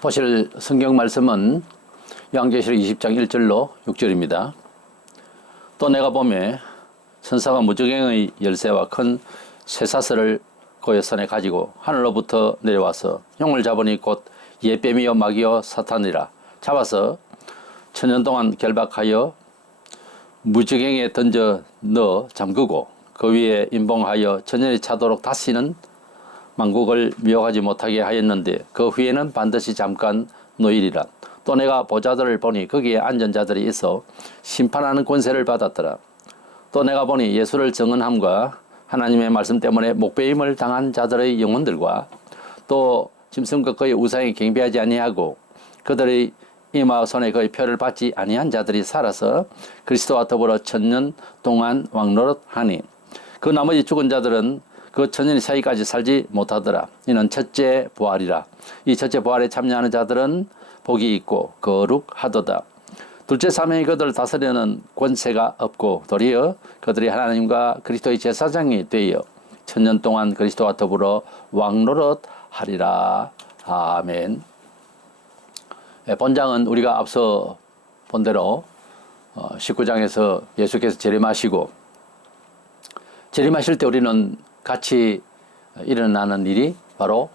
보실 성경 말씀은 요한계시록 20장 1절로 6절입니다. 또 내가 보매 천사가 무저갱의 열쇠와 큰 쇠사슬을 그의 손에 가지고 하늘로부터 내려와서 용을 잡으니 곧 예뱀이요 마귀요 사탄이라 잡아서 천년 동안 결박하여 무저갱에 던져 넣어 잠그고 그 위에 임봉하여 천년이 차도록 다시는 만국을 미혹하지 못하게 하였는데 그 후에는 반드시 잠깐 노일이라. 또 내가 보좌들을 보니 거기에 앉은 자들이 있어 심판하는 권세를 받았더라. 또 내가 보니 예수를 증언함과 하나님의 말씀 때문에 목배임을 당한 자들의 영혼들과 또 짐승과 그의 우상에 경배하지 아니하고 그들의 이마 손에 그의 표를 받지 아니한 자들이 살아서 그리스도와 더불어 천년 동안 왕노릇하니 그 나머지 죽은 자들은 그 천년의 사이까지 살지 못하더라. 이는 첫째 부활이라. 이 첫째 부활에 참여하는 자들은 복이 있고 거룩하도다. 둘째 사명이 그들을 다스리는 권세가 없고 도리어 그들이 하나님과 그리스도의 제사장이 되어 천년 동안 그리스도와 더불어 왕노릇하리라. 아멘. 본장은 우리가 앞서 본 대로 19장에서 예수께서 재림하시고 재림하실 때 우리는 같이 일어나는 일이 바로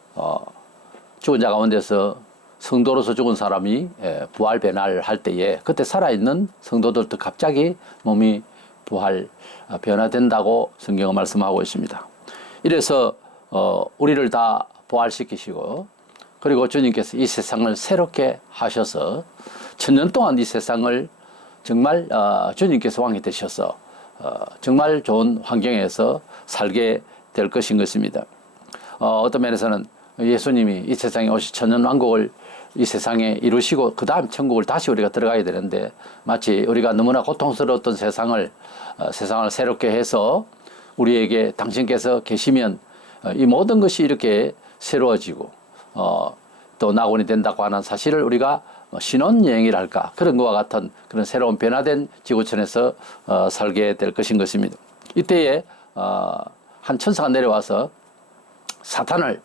죽은 자 가운데서 성도로서 죽은 사람이 부활 변화할 때에 그때 살아있는 성도들도 갑자기 몸이 변화된다고 성경은 말씀하고 있습니다. 이래서 우리를 다 부활시키시고 그리고 주님께서 이 세상을 새롭게 하셔서 천년 동안 이 세상을 정말 주님께서 왕이 되셔서 정말 좋은 환경에서 살게 될 것인 것입니다. 어떤 면에서는 예수님이 이 세상에 오시 천년 왕국을 이 세상에 이루시고 그 다음 천국을 다시 우리가 들어가야 되는데 마치 우리가 너무나 고통스러웠던 세상을 새롭게 해서 우리에게 당신께서 계시면 이 모든 것이 이렇게 새로워지고 또 낙원이 된다고 하는 사실을 우리가 신혼여행이랄까 그런 것과 같은 그런 새로운 변화된 지구촌에서 살게 될 것인 것입니다. 이때에 한 천사가 내려와서 사탄을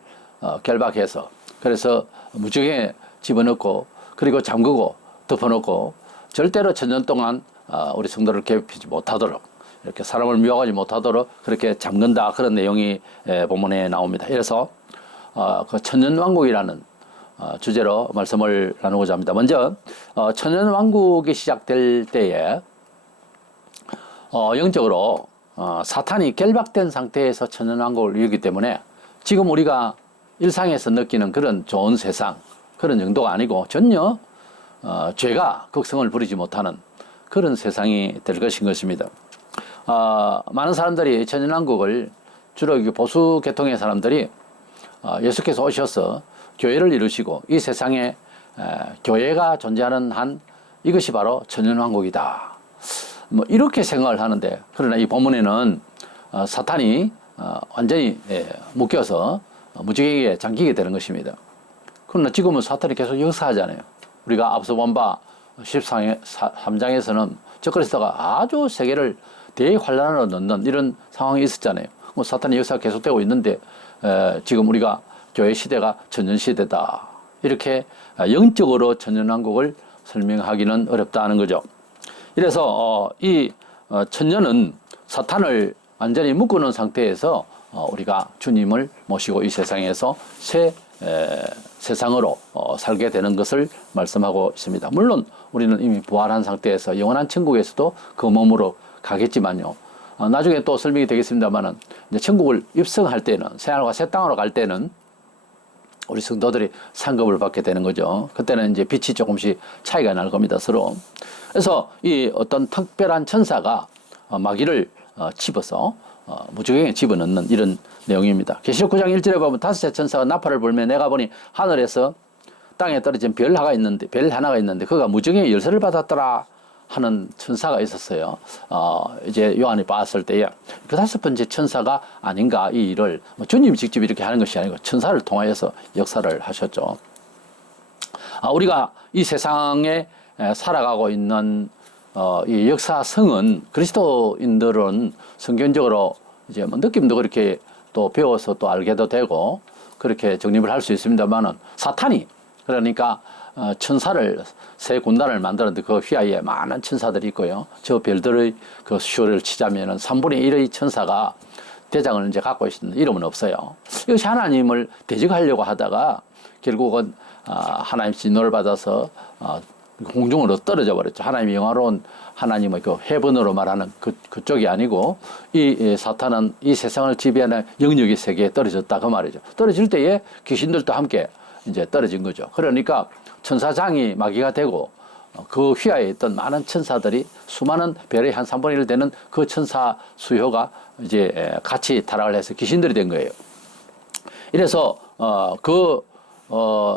결박해서 그래서 무저갱에 집어넣고 그리고 잠그고 덮어놓고 절대로 천년 동안 우리 성도를 괴롭히지 못하도록 이렇게 사람을 미워하지 못하도록 그렇게 잠근다 그런 내용이 본문에 나옵니다. 그래서 그 천년왕국이라는 주제로 말씀을 나누고자 합니다. 먼저 천년왕국이 시작될 때에 영적으로 사탄이 결박된 상태에서 천년왕국을 이루기 때문에 지금 우리가 일상에서 느끼는 그런 좋은 세상 그런 정도가 아니고 전혀 죄가 극성을 부리지 못하는 그런 세상이 될 것인 것입니다. 많은 사람들이 천년왕국을 주로 보수 계통의 사람들이 예수께서 오셔서 교회를 이루시고 이 세상에 교회가 존재하는 한 이것이 바로 천년왕국이다. 뭐 이렇게 생각을 하는데 그러나 이 본문에는 사탄이 완전히 묶여서 무지개에 잠기게 되는 것입니다. 그러나 지금은 사탄이 계속 역사하잖아요. 우리가 앞서 본 바 13장에서는 적그리스도가 아주 세계를 대환란으로 넣는 이런 상황이 있었잖아요. 사탄의 역사가 계속되고 있는데 지금 우리가 교회 시대가 천년시대다. 이렇게 영적으로 천년왕국을 설명하기는 어렵다는 거죠. 이래서 이 천년은 사탄을 완전히 묶어놓은 상태에서 우리가 주님을 모시고 이 세상에서 새 세상으로 살게 되는 것을 말씀하고 있습니다. 물론 우리는 이미 부활한 상태에서 영원한 천국에서도 그 몸으로 가겠지만요. 나중에 또 설명이 되겠습니다만은 천국을 입성할 때는 새하늘과 새 땅으로 갈 때는 우리 성도들이 상급을 받게 되는 거죠. 그때는 이제 빛이 조금씩 차이가 날 겁니다, 서로. 그래서 이 어떤 특별한 천사가 마귀를 집어서 무저갱에 집어넣는 이런 내용입니다. 계시록 9장 1절에 보면 다섯째 천사가 나팔을 불며 내가 보니 하늘에서 땅에 떨어진 별 하나가 있는데 그가 무저갱의 열쇠를 받았더라 하는 천사가 있었어요. 이제 요한이 봤을 때에 그 다섯 번째 천사가 아닌가 이 일을 주님이 직접 이렇게 하는 것이 아니고 천사를 통하여서 역사를 하셨죠. 우리가 이 세상에 살아가고 있는 이 역사성은 그리스도인들은 성경적으로 이제 뭐 느낌도 그렇게 또 배워서 또 알게도 되고 그렇게 정립을 할 수 있습니다만은 사탄이 그러니까 천사를 세 군단을 만들었는데 그 휘하에 많은 천사들이 있고요. 저 별들의 그 수를 치자면은 3분의 1의 천사가 대장을 이제 갖고 있는 이름은 없어요. 이것이 하나님을 대적하려고 하다가 결국은 하나님 진노를 받아서 공중으로 떨어져 버렸죠. 하나님의 영화로운 하나님의 그 헤븐으로 말하는 그쪽이 아니고 이 사탄은 이 세상을 지배하는 영역의 세계에 떨어졌다 그 말이죠. 떨어질 때에 귀신들도 함께 이제 떨어진 거죠. 그러니까 천사장이 마귀가 되고 그 휘하에 있던 많은 천사들이 수많은 별의 한 3분의 1 되는 그 천사 수효가 이제 같이 타락을 해서 귀신들이 된 거예요. 이래서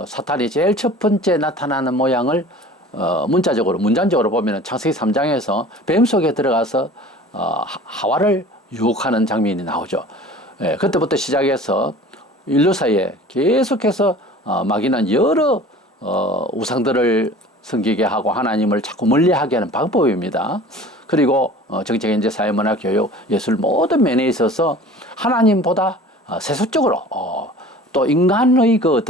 사탄이 제일 첫 번째 나타나는 모양을 문장적으로 보면 창세기 3장에서 뱀 속에 들어가서 하와를 유혹하는 장면이 나오죠. 예, 그때부터 시작해서 인류 사이에 계속해서 마귀는 여러 우상들을 섬기게 하고 하나님을 자꾸 멀리하게 하는 방법입니다. 그리고 정책, 경제, 사회, 문화, 교육, 예술 모든 면에 있어서 하나님보다 세속적으로 또 인간의 그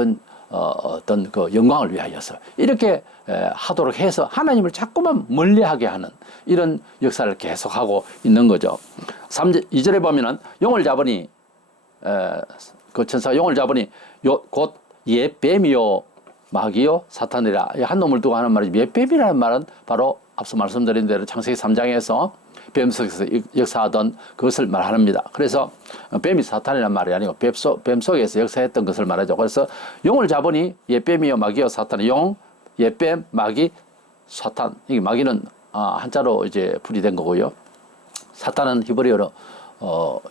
어떤 그 영광을 위하여서 이렇게 하도록 해서 하나님을 자꾸만 멀리하게 하는 이런 역사를 계속하고 있는 거죠. 2절에 보면은 용을 잡으니 그 천사가 용을 잡으니 곧 옛뱀이요 마귀요 사탄이라 한 놈을 두고 하는 말이지. 옛뱀이라는 말은 바로 앞서 말씀드린 대로 창세기 3장에서 뱀 속에서 역사하던 그것을 말합니다. 그래서 뱀이 사탄이라는 말이 아니고 뱀 속에서 역사했던 것을 말하죠. 그래서 용을 잡으니 옛뱀이요 마귀요 사탄. 용, 옛뱀, 마귀, 사탄. 이 마귀는 한자로 이제 풀이된 거고요. 사탄은 히브리어로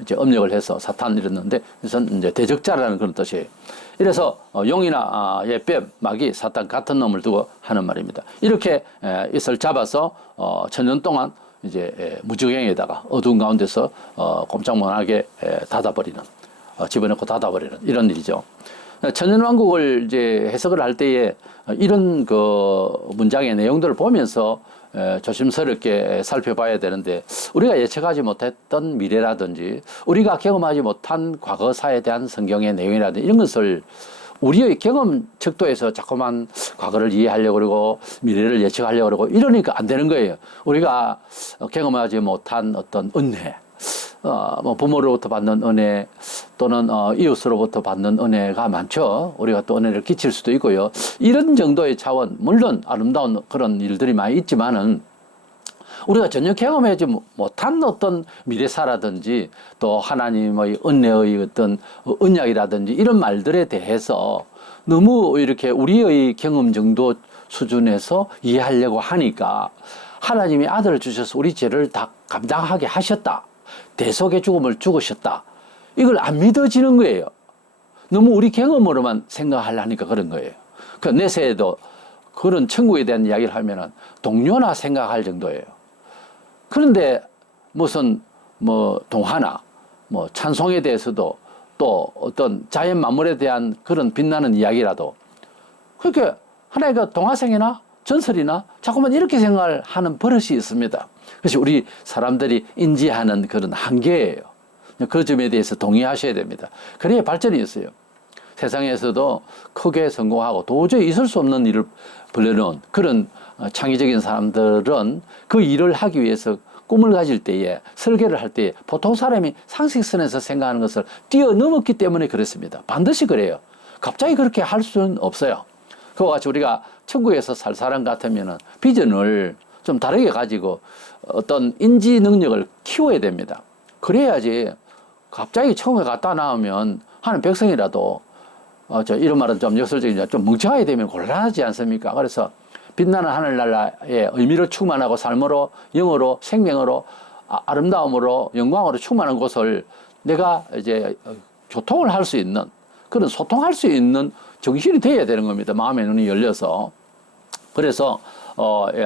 이제 음력을 해서 사탄 이랬는데 이것은 이제 대적자라는 그런 뜻이에요. 이래서 용이나 옛뱀, 마귀, 사탄 같은 놈을 두고 하는 말입니다. 이렇게 이것을 잡아서 천년 동안 이제 무지경에다가 어두운 가운데서 꼼짝못하게 닫아버리는, 집어넣고 닫아버리는 이런 일이죠. 천년왕국을 이제 해석을 할 때에 이런 그 문장의 내용들을 보면서 조심스럽게 살펴봐야 되는데, 우리가 예측하지 못했던 미래라든지 우리가 경험하지 못한 과거사에 대한 성경의 내용이라든지 이런 것을 우리의 경험 척도에서 자꾸만 과거를 이해하려고 그러고 미래를 예측하려고 그러고 이러니까 안 되는 거예요. 우리가 경험하지 못한 어떤 은혜, 뭐 부모로부터 받는 은혜 또는 이웃으로부터 받는 은혜가 많죠. 우리가 또 은혜를 끼칠 수도 있고요. 이런 정도의 차원, 물론 아름다운 그런 일들이 많이 있지만은 우리가 전혀 경험하지 못한 어떤 미래사라든지 또 하나님의 은혜의 어떤 언약이라든지 이런 말들에 대해서 너무 이렇게 우리의 경험 정도 수준에서 이해하려고 하니까 하나님이 아들을 주셔서 우리 죄를 다 감당하게 하셨다. 대속의 죽음을 죽으셨다. 이걸 안 믿어지는 거예요. 너무 우리 경험으로만 생각하려니까 그런 거예요. 그 내세에도 그런 천국에 대한 이야기를 하면은 동료나 생각할 정도예요. 그런데 무슨 뭐 동화나 뭐 찬송에 대해서도 또 어떤 자연 만물에 대한 그런 빛나는 이야기라도 그렇게 하나의 그 동화생이나 전설이나 자꾸만 이렇게 생각을 하는 버릇이 있습니다. 그것이 우리 사람들이 인지하는 그런 한계예요. 그 점에 대해서 동의하셔야 됩니다. 그래야 발전이 있어요. 세상에서도 크게 성공하고 도저히 있을 수 없는 일을 벌여놓은 그런 창의적인 사람들은 그 일을 하기 위해서 꿈을 가질 때에, 설계를 할 때에 보통 사람이 상식선에서 생각하는 것을 뛰어넘었기 때문에 그렇습니다. 반드시 그래요. 갑자기 그렇게 할 수는 없어요. 그와 같이 우리가 천국에서 살 사람 같으면 비전을 좀 다르게 가지고 어떤 인지 능력을 키워야 됩니다. 그래야지 갑자기 천국에 갔다 나오면 하는 백성이라도 이런 말은 좀 역설적이지만 좀 멍청하게 되면 곤란하지 않습니까? 그래서 빛나는 하늘나라의 의미로 충만하고 삶으로, 영으로, 생명으로, 아름다움으로, 영광으로 충만한 곳을 내가 이제 교통을 할 수 있는, 그런 소통할 수 있는 정신이 되어야 되는 겁니다. 마음의 눈이 열려서. 그래서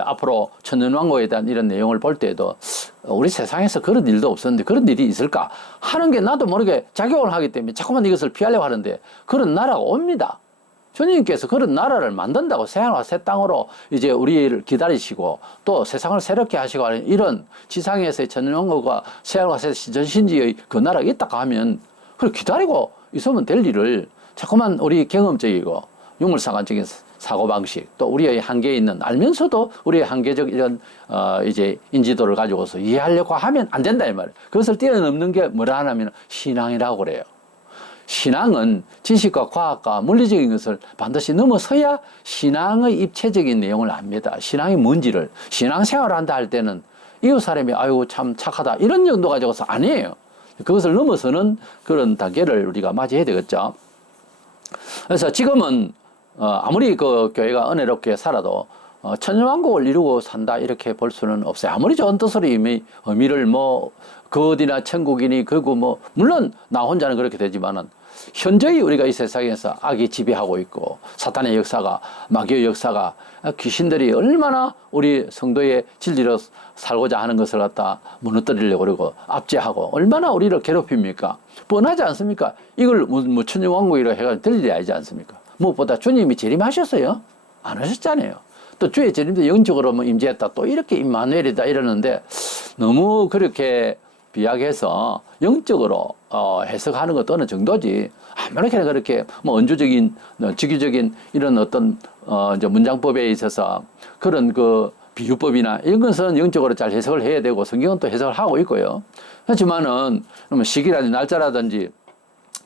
앞으로 천년왕국에 대한 이런 내용을 볼 때에도 우리 세상에서 그런 일도 없었는데 그런 일이 있을까 하는 게 나도 모르게 작용을 하기 때문에 자꾸만 이것을 피하려고 하는데 그런 나라가 옵니다. 주님께서 그런 나라를 만든다고 새하늘과 새 땅으로 이제 우리를 기다리시고 또 세상을 새롭게 하시고 하는 이런 지상에서의 천년왕국과 새하늘과 새 전신지의 그 나라가 있다고 하면 그걸 기다리고 있으면 될 일을 자꾸만 우리 경험적이고 유물상관적인 사고방식, 또 우리의 한계에 있는, 알면서도 우리의 한계적 이런, 이제 인지도를 가지고서 이해하려고 하면 안 된다, 이 말이에요. 그것을 뛰어넘는 게 뭐라 하냐면 신앙이라고 그래요. 신앙은 지식과 과학과 물리적인 것을 반드시 넘어서야 신앙의 입체적인 내용을 압니다. 신앙이 뭔지를, 신앙생활을 한다 할 때는 이웃 사람이 아이고 참 착하다 이런 정도 가지고서 아니에요. 그것을 넘어서는 그런 단계를 우리가 맞이해야 되겠죠. 그래서 지금은 아무리 그 교회가 은혜롭게 살아도 천년왕국을 이루고 산다 이렇게 볼 수는 없어요. 아무리 좋은 뜻으로 의미를 뭐 그 어디나 천국이니 그리고 뭐 물론 나 혼자는 그렇게 되지만은 현저히 우리가 이 세상에서 악이 지배하고 있고 사탄의 역사가, 마귀의 역사가, 귀신들이 얼마나 우리 성도의 진리로 살고자 하는 것을 갖다 무너뜨리려고 그러고 압제하고 얼마나 우리를 괴롭힙니까? 뻔하지 않습니까? 이걸 뭐 천년왕국이라고 해가지고 들리지 알지 않습니까? 무엇보다 주님이 재림하셨어요? 안 하셨잖아요. 또 주의 재림도 영적으로 뭐 임재했다. 또 이렇게 임마누엘이다 이러는데 너무 그렇게 비약해서 영적으로 해석하는 것도 어느 정도지. 아무렇게나 그렇게 뭐 언주적인, 직유적인 이런 어떤 이제 문장법에 있어서 그런 그 비유법이나 이런 것은 영적으로 잘 해석을 해야 되고 성경은 또 해석을 하고 있고요. 하지만은 시기라든지 날짜라든지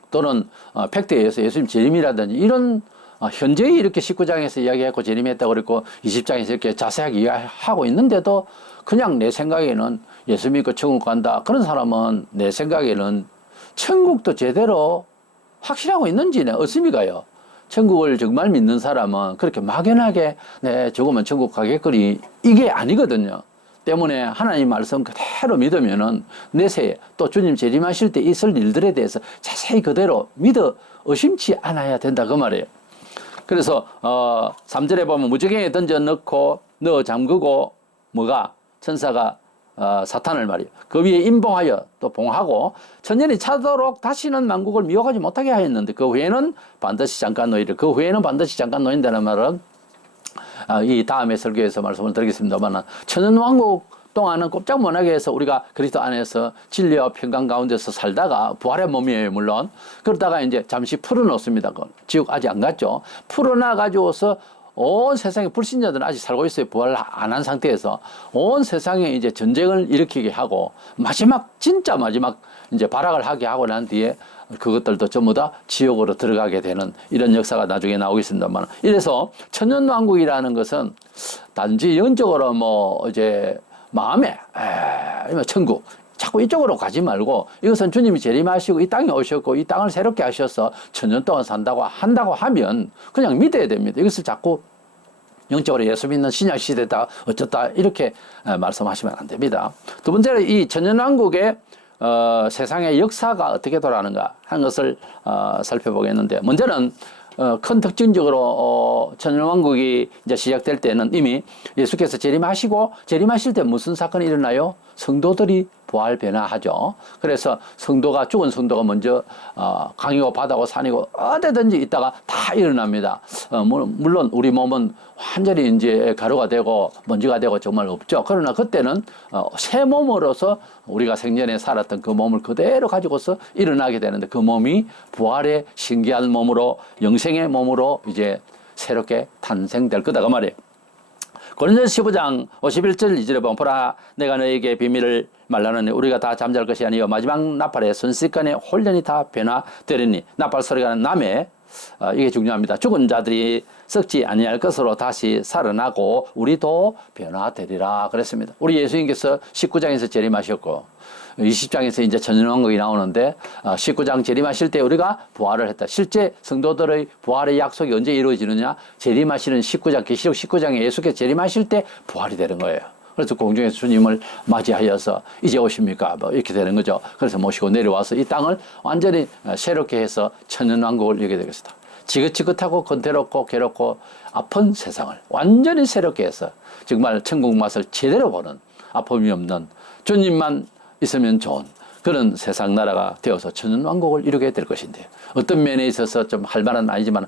또는 팩트에 의해서 예수님 재림이라든지 이런 현재히 이렇게 19장에서 이야기했고 재림했다고 그랬고 20장에서 이렇게 자세하게 이야기하고 있는데도 그냥 내 생각에는 예수 믿고 천국 간다. 그런 사람은 내 생각에는 천국도 제대로 확신하고 있는지는 없습니까요? 천국을 정말 믿는 사람은 그렇게 막연하게 네, 죽으면 천국 가겠거니 이게 아니거든요. 때문에 하나님 말씀 그대로 믿으면은 내세 또 주님 재림하실 때 있을 일들에 대해서 자세히 그대로 믿어 의심치 않아야 된다 그 말이에요. 그래서 3절에 보면 무저갱에 던져 넣고 넣어 잠그고 뭐가 천사가 사탄을 말이에요. 그 위에 임봉하여 또 봉하고 천년이 차도록 다시는 만국을 미혹하지 못하게 하였는데 그 후에는 반드시 잠깐 놓이리라. 그 후에는 반드시 잠깐 놓인다는 말은 이 다음에 설교에서 말씀을 드리겠습니다만 천년왕국 동안은 꼼짝 못하게 해서 우리가 그리스도 안에서 진리와 평강 가운데서 살다가 부활의 몸이에요 물론. 그러다가 이제 잠시 풀어놓습니다. 지옥 아직 안 갔죠. 풀어놔 가지고서 온 세상에 불신자들은 아직 살고 있어요. 부활 안 한 상태에서 온 세상에 이제 전쟁을 일으키게 하고 마지막 진짜 마지막 이제 발악을 하게 하고 난 뒤에 그것들도 전부 다 지옥으로 들어가게 되는 이런 역사가 나중에 나오겠습니다만 이래서 천년왕국이라는 것은 단지 영적으로 뭐 이제 마음에 천국 자꾸 이쪽으로 가지 말고 이것은 주님이 재림하시고 이 땅에 오셨고 이 땅을 새롭게 하셔서 천년 동안 산다고 한다고 하면 그냥 믿어야 됩니다. 이것을 자꾸 영적으로 예수 믿는 신약 시대다 어쩌다 이렇게 말씀하시면 안 됩니다. 두 번째로 이 천년왕국의 세상의 역사가 어떻게 돌아가는가 하는 것을 살펴보겠는데 먼저는 큰 특징적으로 천년왕국이 이제 시작될 때는 이미 예수께서 재림하시고 재림하실 때 무슨 사건이 일어나요? 성도들이 부활 변화하죠. 그래서 성도가 죽은 성도가 먼저 강이고 바다고 산이고 어디든지 있다가 다 일어납니다. 물론 우리 몸은 완전히 이제 가루가 되고 먼지가 되고 정말 없죠. 그러나 그때는 새 몸으로서 우리가 생전에 살았던 그 몸을 그대로 가지고서 일어나게 되는데 그 몸이 부활의 신기한 몸으로 영생의 몸으로 이제 새롭게 탄생될 거다 그 말이에요. 고린도서 15장 51절 2절에 보면 보라 내가 너에게 비밀을 말하노니 우리가 다 잠잘 것이 아니요 마지막 나팔에 순식간에 홀연히 다 변화되리니 나팔 소리가 남에 이게 중요합니다. 죽은 자들이 썩지 아니할 것으로 다시 살아나고 우리도 변화되리라 그랬습니다. 우리 예수님께서 19장에서 재림하셨고 20장에서 이제 천년왕국이 나오는데 19장 재림하실 때 우리가 부활을 했다. 실제 성도들의 부활의 약속이 언제 이루어지느냐? 재림하시는 19장 계시록 19장에 예수께서 재림하실 때 부활이 되는 거예요. 그래서 공중에서 주님을 맞이하여서 이제 오십니까? 뭐 이렇게 되는 거죠. 그래서 모시고 내려와서 이 땅을 완전히 새롭게 해서 천년왕국을 이루게 되겠습니다. 지긋지긋하고 건태롭고 괴롭고 아픈 세상을 완전히 새롭게 해서 정말 천국 맛을 제대로 보는 아픔이 없는 주님만 있으면 좋은 그런 세상 나라가 되어서 천년왕국을 이루게 될 것인데 어떤 면에 있어서 좀 할 만은 아니지만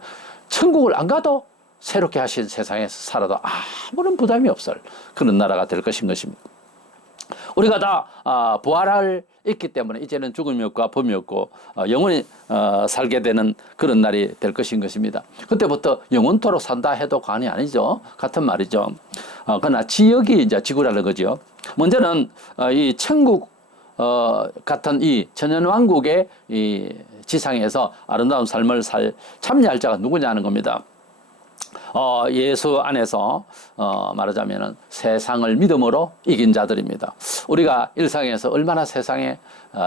천국을 안 가도 새롭게 하신 세상에서 살아도 아무런 부담이 없을 그런 나라가 될 것인 것입니다. 우리가 다 부활할 있기 때문에 이제는 죽음이 없고 아픔이 없고 영원히 살게 되는 그런 날이 될 것인 것입니다. 그때부터 영원토록 산다 해도 과언이 아니죠. 같은 말이죠. 그러나 지역이 이제 지구라는 거죠. 먼저는 이 천국 같은 이 천연왕국의 이 지상에서 아름다운 삶을 참여할 자가 누구냐는 겁니다. 예수 안에서 말하자면은 세상을 믿음으로 이긴 자들입니다. 우리가 일상에서 얼마나 세상에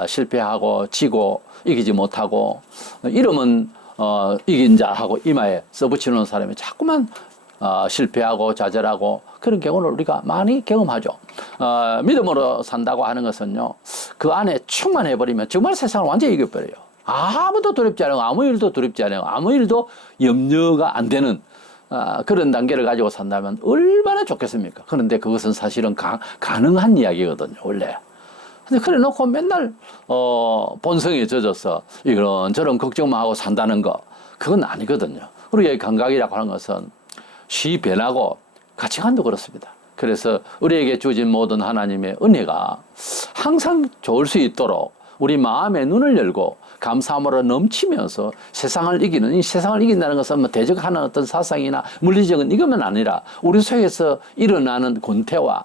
실패하고 지고 이기지 못하고 이름은 이긴 자하고 이마에 써붙이는 사람이 자꾸만 실패하고 좌절하고 그런 경우를 우리가 많이 경험하죠. 믿음으로 산다고 하는 것은요, 그 안에 충만해버리면 정말 세상을 완전히 이겨버려요. 아무도 두렵지 않고 아무 일도 두렵지 않고 아무 일도 염려가 안 되는 그런 단계를 가지고 산다면 얼마나 좋겠습니까? 그런데 그것은 사실은 가능한 이야기거든요, 원래. 근데 그래 놓고 맨날 본성에 젖어서 이런저런 걱정만 하고 산다는 거, 그건 아니거든요. 우리의 감각이라고 하는 것은 쉬 변하고 가치관도 그렇습니다. 그래서 우리에게 주어진 모든 하나님의 은혜가 항상 좋을 수 있도록 우리 마음의 눈을 열고 감사함으로 넘치면서 세상을 이기는, 이 세상을 이긴다는 것은 뭐 대적하는 어떤 사상이나 물리적인 이것만 아니라 우리 속에서 일어나는 권태와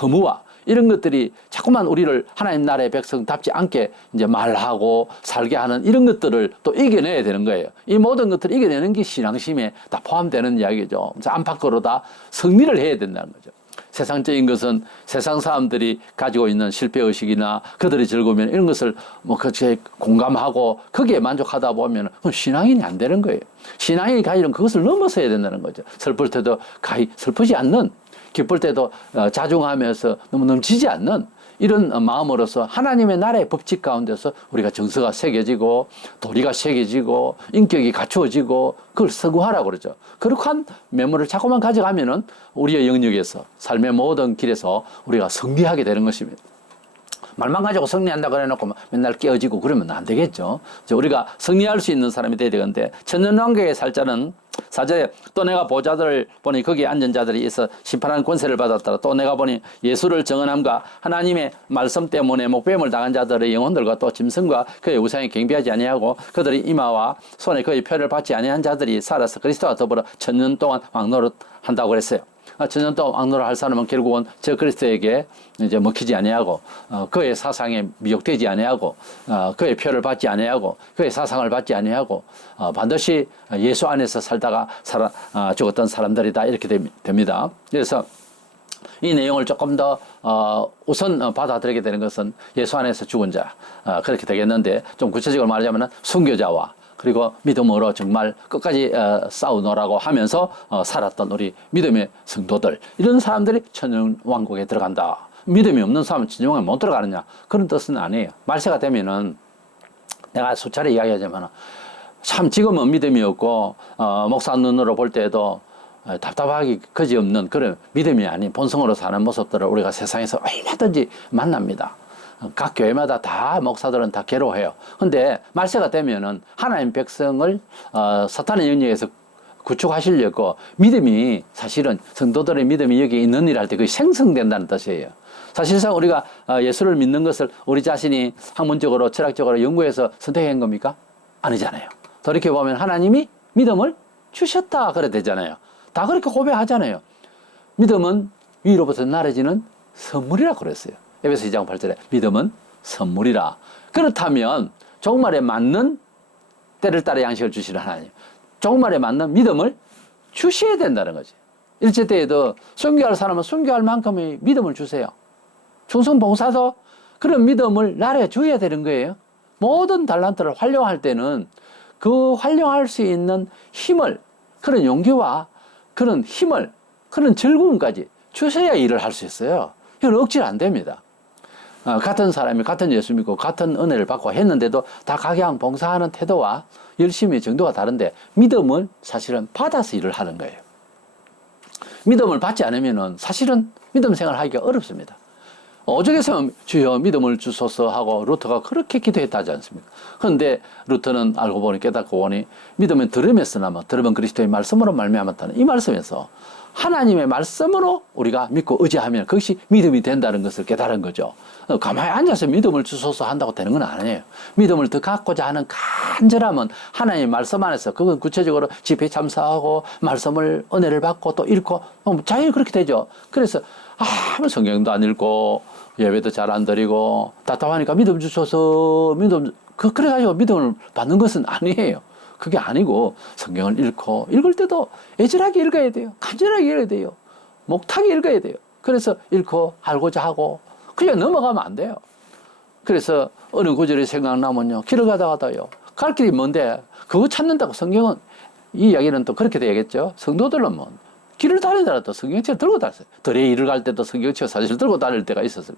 허무와 이런 것들이 자꾸만 우리를 하나님 나라의 백성답지 않게 이제 말하고 살게 하는 이런 것들을 또 이겨내야 되는 거예요. 이 모든 것들을 이겨내는 게 신앙심에 다 포함되는 이야기죠. 안팎으로 다 승리를 해야 된다는 거죠. 세상적인 것은 세상 사람들이 가지고 있는 실패의식이나 그들의 즐거움이나 이런 것을 그렇게 공감하고 거기에 만족하다 보면 그건 신앙인이 안 되는 거예요. 신앙인이 가지는 그것을 넘어서야 된다는 거죠. 슬플 때도 가히 슬프지 않는, 기쁠 때도 자중하면서 너무 넘치지 않는 이런 마음으로서 하나님의 나라의 법칙 가운데서 우리가 정서가 새겨지고 도리가 새겨지고 인격이 갖추어지고 그걸 서구하라고 그러죠. 그렇게 한 메모를 자꾸만 가져가면은 우리의 영역에서 삶의 모든 길에서 우리가 승리하게 되는 것입니다. 말만 가지고 승리한다 그래놓고 맨날 깨어지고 그러면 안 되겠죠. 우리가 승리할 수 있는 사람이 돼야 되는데 천연왕국의 살자는 4절에 또 내가 보좌들을 보니 거기에 앉은 자들이 있어 심판하는 권세를 받았더라. 또 내가 보니 예수를 정언함과 하나님의 말씀 때문에 목배임을 당한 자들의 영혼들과 또 짐승과 그의 우상에 경배하지 아니하고 그들이 이마와 손에 그의 표를 받지 아니한 자들이 살아서 그리스도와 더불어 천년 동안 왕노릇 한다고 그랬어요. 천년 동안 왕노를 할 사람은 결국은 저 그리스도에게 이제 먹히지 아니하고 그의 사상에 미혹되지 아니하고 그의 표를 받지 아니하고 그의 사상을 받지 아니하고 반드시 예수 안에서 살다가 죽었던 사람들이다 이렇게 됩니다. 그래서 이 내용을 조금 더 우선 받아들이게 되는 것은 예수 안에서 죽은 자 그렇게 되겠는데 좀 구체적으로 말하자면 순교자와 그리고 믿음으로 정말 끝까지 싸우노라고 하면서 살았던 우리 믿음의 성도들 이런 사람들이 천연왕국에 들어간다. 믿음이 없는 사람은 천연왕국에 못 들어가느냐 그런 뜻은 아니에요. 말세가 되면은 내가 수차례 이야기하자면 참 지금은 믿음이 없고 목사 눈으로 볼 때에도 답답하기 그지없는 그런 믿음이 아닌 본성으로 사는 모습들을 우리가 세상에서 얼마든지 만납니다. 각 교회마다 다 목사들은 다 괴로워해요. 근데 말세가 되면은 하나님 백성을 사탄의 영역에서 구축하시려고 믿음이 사실은 성도들의 믿음이 여기 있는 일 할 때 그게 생성된다는 뜻이에요. 사실상 우리가 예수를 믿는 것을 우리 자신이 학문적으로 철학적으로 연구해서 선택한 겁니까? 아니잖아요. 돌이켜보면 하나님이 믿음을 주셨다 그래 되잖아요. 다 그렇게 고백하잖아요. 믿음은 위로부터 나라지는 선물이라고 그랬어요. 에베소 2장 8절에 믿음은 선물이라. 그렇다면 종말에 맞는 때를 따라 양식을 주시는 하나님, 종말에 맞는 믿음을 주셔야 된다는 거지. 일제 때에도 순교할 사람은 순교할 만큼의 믿음을 주세요. 충성봉사도 그런 믿음을 나라에 줘야 되는 거예요. 모든 달란트를 활용할 때는 그 활용할 수 있는 힘을, 그런 용기와 그런 힘을, 그런 즐거움까지 주셔야 일을 할 수 있어요. 이건 억지로 안 됩니다. 같은 사람이 같은 예수 믿고 같은 은혜를 받고 했는데도 다 각양 봉사하는 태도와 열심히 정도가 다른데 믿음을 사실은 받아서 일을 하는 거예요. 믿음을 받지 않으면은 사실은 믿음 생활하기가 어렵습니다. 오죽해서 주여 믿음을 주소서 하고 루터가 그렇게 기도했다지 않습니까? 그런데 루터는 알고 보니 깨닫고 보니 믿으면 들음에서나마 들으면 그리스도의 말씀으로 말미암았다는 이 말씀에서 하나님의 말씀으로 우리가 믿고 의지하면 그것이 믿음이 된다는 것을 깨달은 거죠. 가만히 앉아서 믿음을 주소서 한다고 되는 건 아니에요. 믿음을 더 갖고자 하는 간절함은 하나님의 말씀 안에서 그건 구체적으로 집회에 참석하고 말씀을 은혜를 받고 또 읽고 자연히 그렇게 되죠. 그래서 아무 성경도 안 읽고 예배도 잘 안 드리고 답답하니까 믿음 주소서 그래가지고 믿음을 받는 것은 아니에요. 그게 아니고 성경을 읽고 읽을 때도 애절하게 읽어야 돼요. 간절하게 읽어야 돼요. 목타게 읽어야 돼요. 그래서 읽고 알고자 하고 그냥 넘어가면 안 돼요. 그래서 어느 구절이 생각나면요. 길을 가다가도요. 갈 길이 먼데 그거 찾는다고 성경은 이 이야기는 또 그렇게 되겠죠. 성도들은 뭐 길을 다니더라도 성경책을 들고 다녔어요. 들에 일을 갈 때도 성경책 사실 들고 다닐 때가 있었어요.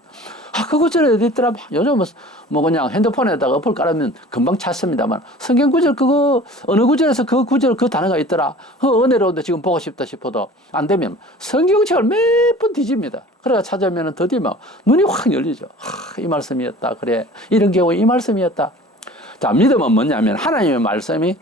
그 구절이 어디 있더라? 요즘은 뭐 그냥 핸드폰에다가 어플 깔으면 금방 찾습니다만 성경 구절 그거 어느 구절에서 그 구절 그 단어가 있더라. 그 은혜로운데 지금 보고 싶다 싶어도 안 되면 성경책을 몇 번 뒤집니다. 그래가 찾으면 드디어 막 눈이 확 열리죠. 이 말씀이었다. 그래. 이런 경우에 이 말씀이었다. 자, 믿음은 뭐냐면 하나님의 말씀이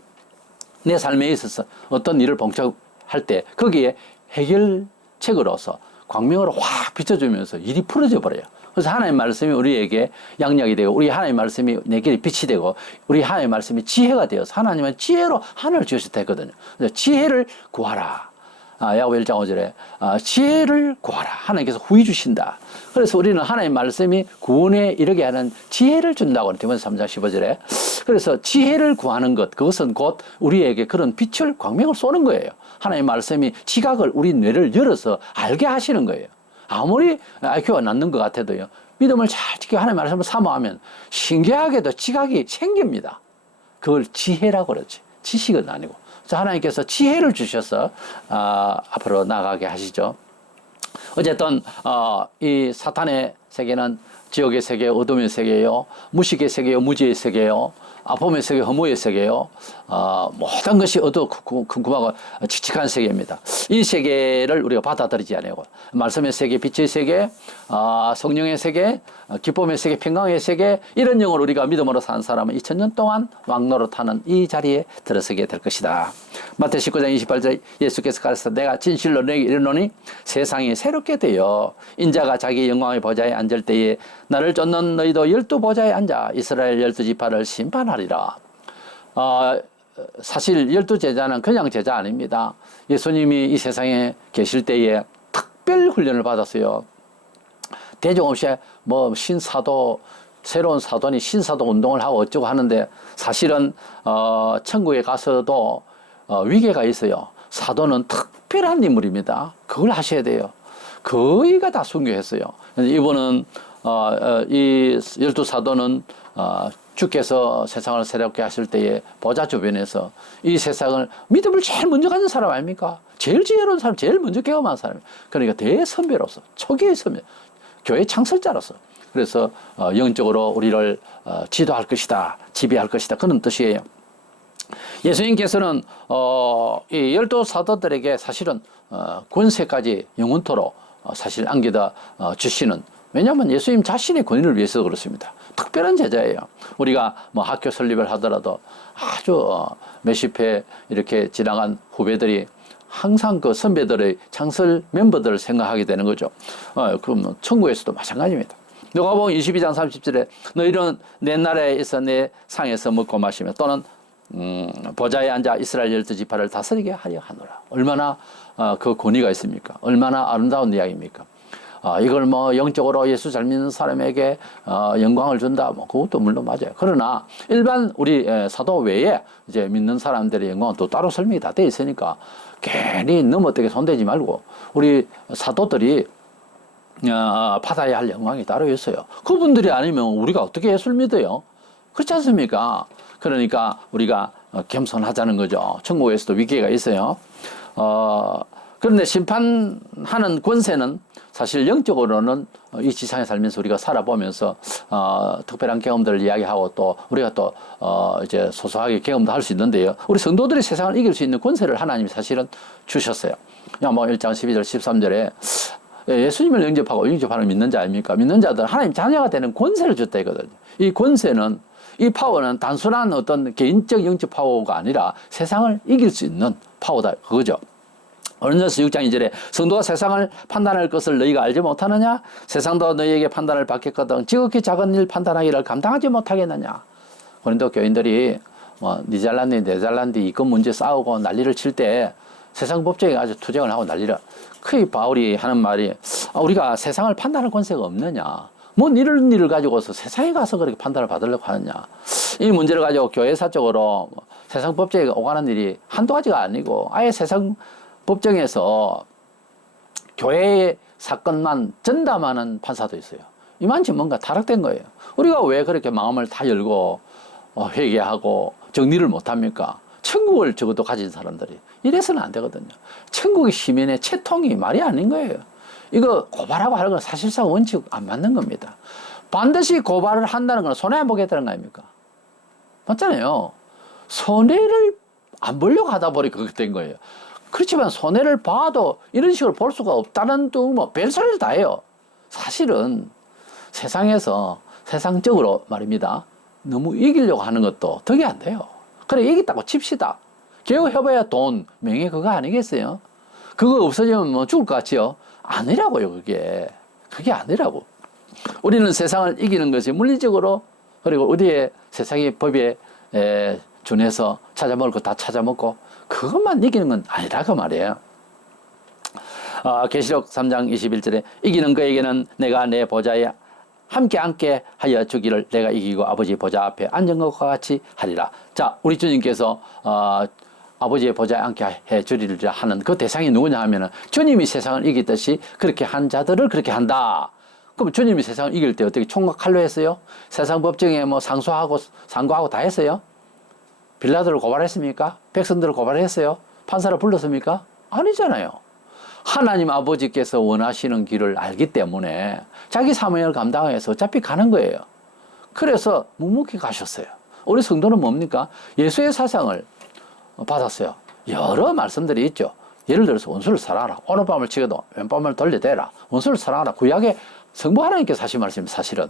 내 삶에 있어서 어떤 일을 봉착할 때 거기에 해결책으로서 광명으로 확 비춰주면서 일이 풀어져 버려요. 그래서 하나님의 말씀이 우리에게 양약이 되고 우리 하나님의 말씀이 내게 빛이 되고 우리 하나님의 말씀이 지혜가 되어서 하나님은 지혜로 하늘을 지으셨다 했거든요. 그래서 지혜를 구하라. 야고보 1장 5절에 지혜를 구하라. 하나님께서 후히 주신다. 그래서 우리는 하나님의 말씀이 구원에 이르게 하는 지혜를 준다고 디모데 3장 15절에. 그래서 지혜를 구하는 것, 그것은 곧 우리에게 그런 빛을 광명을 쏘는 거예요. 하나님의 말씀이 지각을 우리 뇌를 열어서 알게 하시는 거예요. 아무리 IQ가 낮는 것 같아도요. 믿음을 잘 지키고 하나님의 말씀을 사모하면 신기하게도 지각이 생깁니다. 그걸 지혜라고 그러지. 지식은 아니고. 그래서 하나님께서 지혜를 주셔서 앞으로 나가게 하시죠. 어쨌든 이 사탄의 세계는 지옥의 세계, 어둠의 세계요, 무식의 세계요, 무지의 세계요, 아픔의 세계, 허무의 세계요, 모든 것이 궁금하고 칙칙한 세계입니다. 이 세계를 우리가 받아들이지 않고 말씀의 세계, 빛의 세계, 성령의 세계, 기쁨의 세계, 평강의 세계, 이런 영을 우리가 믿음으로 산 사람은 2000년 동안 왕노릇하는 이 자리에 들어서게 될 것이다. 마태 19장 28절 예수께서 가르쳐 내가 진실로 너에게 이르노니 세상이 새롭게 되어 인자가 자기 영광의 보좌에 앉을 때에 나를 쫓는 너희도 12보좌에 앉아 이스라엘 12지파를 심판하리라. 사실 12제자는 그냥 제자 아닙니다. 예수님이 이 세상에 계실 때에 특별 훈련을 받았어요. 대중 없이 뭐 신사도 새로운 사도니 신사도 운동을 하고 어쩌고 하는데 사실은 천국에 가서도 위계가 있어요. 사도는 특별한 인물입니다. 그걸 하셔야 돼요. 거의가 다 순교했어요. 이분은 이 12사도는 주께서 세상을 새롭게 하실 때에 보좌 주변에서 이 세상을 믿음을 제일 먼저 가진 사람 아닙니까? 제일 지혜로운 사람, 제일 먼저 경험한 사람. 그러니까 대선배로서, 초기의 선배, 교회 창설자로서. 그래서 영적으로 우리를 지도할 것이다, 지배할 것이다, 그런 뜻이에요. 예수님께서는 이 12사도들에게 사실은 권세까지 영원토록 사실 안겨다 주시는, 왜냐하면 예수님 자신의 권위를 위해서 그렇습니다. 특별한 제자예요. 우리가 뭐 학교 설립을 하더라도 아주 몇십 회 이렇게 지나간 후배들이 항상 그 선배들의 창설 멤버들을 생각하게 되는 거죠. 그럼 천국에서도 마찬가지입니다. 누가복음 22장 30절에 너희는 내 나라에 있어 내 상에서 먹고 마시며 또는 보좌에 앉아 이스라엘 12지파를 다스리게 하려 하노라. 얼마나 그 권위가 있습니까? 얼마나 아름다운 이야기입니까? 이걸 뭐 영적으로 예수 잘 믿는 사람에게 영광을 준다, 뭐 그것도 물론 맞아요. 그러나 일반 우리 사도 외에 이제 믿는 사람들의 영광은 또 따로 설명이 다 돼 있으니까 괜히 넘어뜨게 손대지 말고 우리 사도들이 받아야 할 영광이 따로 있어요. 그분들이 아니면 우리가 어떻게 예수를 믿어요? 그렇지 않습니까? 그러니까 우리가 겸손하자는 거죠. 천국에서도 위기가 있어요. 그런데 심판하는 권세는 사실 영적으로는 이 지상에 살면서 우리가 살아보면서 특별한 경험들을 이야기하고 또 우리가 또 이제 소소하게 경험도 할 수 있는데요. 우리 성도들이 세상을 이길 수 있는 권세를 하나님이 사실은 주셨어요. 뭐 1장 12절 13절에 예수님을 영접하는 믿는 자 아닙니까? 믿는 자들은 하나님 자녀가 되는 권세를 줬다 이거든요. 이 권세는, 이 파워는 단순한 어떤 개인적 영적 파워가 아니라 세상을 이길 수 있는 파워다 그거죠. 고린도서 6장 2절에 성도가 세상을 판단할 것을 너희가 알지 못하느냐? 세상도 너희에게 판단을 받겠거든 지극히 작은 일 판단하기를 감당하지 못하겠느냐? 고린도 교인들이 뭐 니잘란디 네잘란디 이권 문제 싸우고 난리를 칠 때 세상 법정에 아주 투쟁을 하고 난리를, 그 바울이 하는 말이 우리가 세상을 판단할 권세가 없느냐? 뭐 이런 일을 가지고서 세상에 가서 그렇게 판단을 받으려고 하느냐? 이 문제를 가지고 교회사적으로 세상 법정에 오가는 일이 한두 가지가 아니고 아예 세상 법정에서 교회의 사건만 전담하는 판사도 있어요. 이만치 뭔가 타락된 거예요. 우리가 왜 그렇게 마음을 다 열고 회개하고 정리를 못합니까? 천국을 적어도 가진 사람들이 이래서는 안 되거든요. 천국의 시민의 채통이 말이 아닌 거예요. 이거 고발하고 하는 건 사실상 원칙 안 맞는 겁니다. 반드시 고발을 한다는 건 손해 안 보겠다는 거 아닙니까? 맞잖아요. 손해를 안 보려고 하다 보니까 그렇게 된 거예요. 그렇지만 손해를 봐도 이런 식으로 볼 수가 없다는 또 뭐 별소리를 다 해요. 사실은 세상에서 세상적으로 말입니다. 너무 이기려고 하는 것도 덕이 안 돼요. 그래 이겼다고 칩시다. 겨우 해봐야 돈, 명예 그거 아니겠어요? 그거 없어지면 뭐 죽을 것 같지요? 아니라고요 그게. 그게 아니라고. 우리는 세상을 이기는 것이 물리적으로, 그리고 어디에 세상의 법에 준해서 찾아먹을 거 다 찾아먹고 그것만 이기는 건 아니라 그 말이에요. 계시록 3장 21절에 이기는 그에게는 내가 내 보좌에 함께 하여 주기를 내가 이기고 아버지 보좌 앞에 앉은 것과 같이 하리라. 자, 우리 주님께서 아버지의 보좌에 앉게 해 주리라 하는 그 대상이 누구냐 하면은 주님이 세상을 이겼듯이 그렇게 한 자들을 그렇게 한다. 그럼 주님이 세상을 이길 때 어떻게 총과 칼로 했어요? 세상 법정에 뭐 상소하고 상고하고 다 했어요? 빌라도를 고발했습니까? 백성들을 고발했어요? 판사를 불렀습니까? 아니잖아요. 하나님 아버지께서 원하시는 길을 알기 때문에 자기 사명을 감당해서 어차피 가는 거예요. 그래서 묵묵히 가셨어요. 우리 성도는 뭡니까? 예수의 사상을 받았어요. 여러 말씀들이 있죠. 예를 들어서 원수를 사랑하라. 오른밤을 치고도 왼밤을 돌려대라. 원수를 사랑하라. 구약의 성부 하나님께서 하신 말씀이 사실은.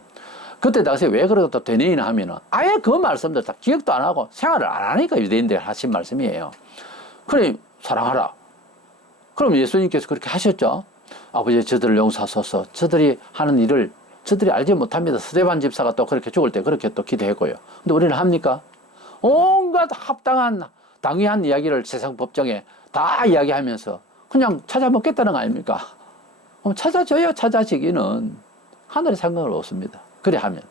그때 당시에 왜 그러다 되뇌이나 하면은 아예 그 말씀들 다 기억도 안 하고 생활을 안 하니까 유대인들이 하신 말씀이에요. 그래, 사랑하라. 그럼 예수님께서 그렇게 하셨죠. 아버지 저들을 용서하소서. 저들이 하는 일을 저들이 알지 못합니다. 스데반 집사가 또 그렇게 죽을 때 그렇게 또 기도했고요. 근데 우리는 합니까? 온갖 합당한 당위한 이야기를 세상 법정에 다 이야기하면서 그냥 찾아먹겠다는 거 아닙니까? 그럼 찾아줘요. 찾아지기는 하늘에 상관은 없습니다. 그래 하면.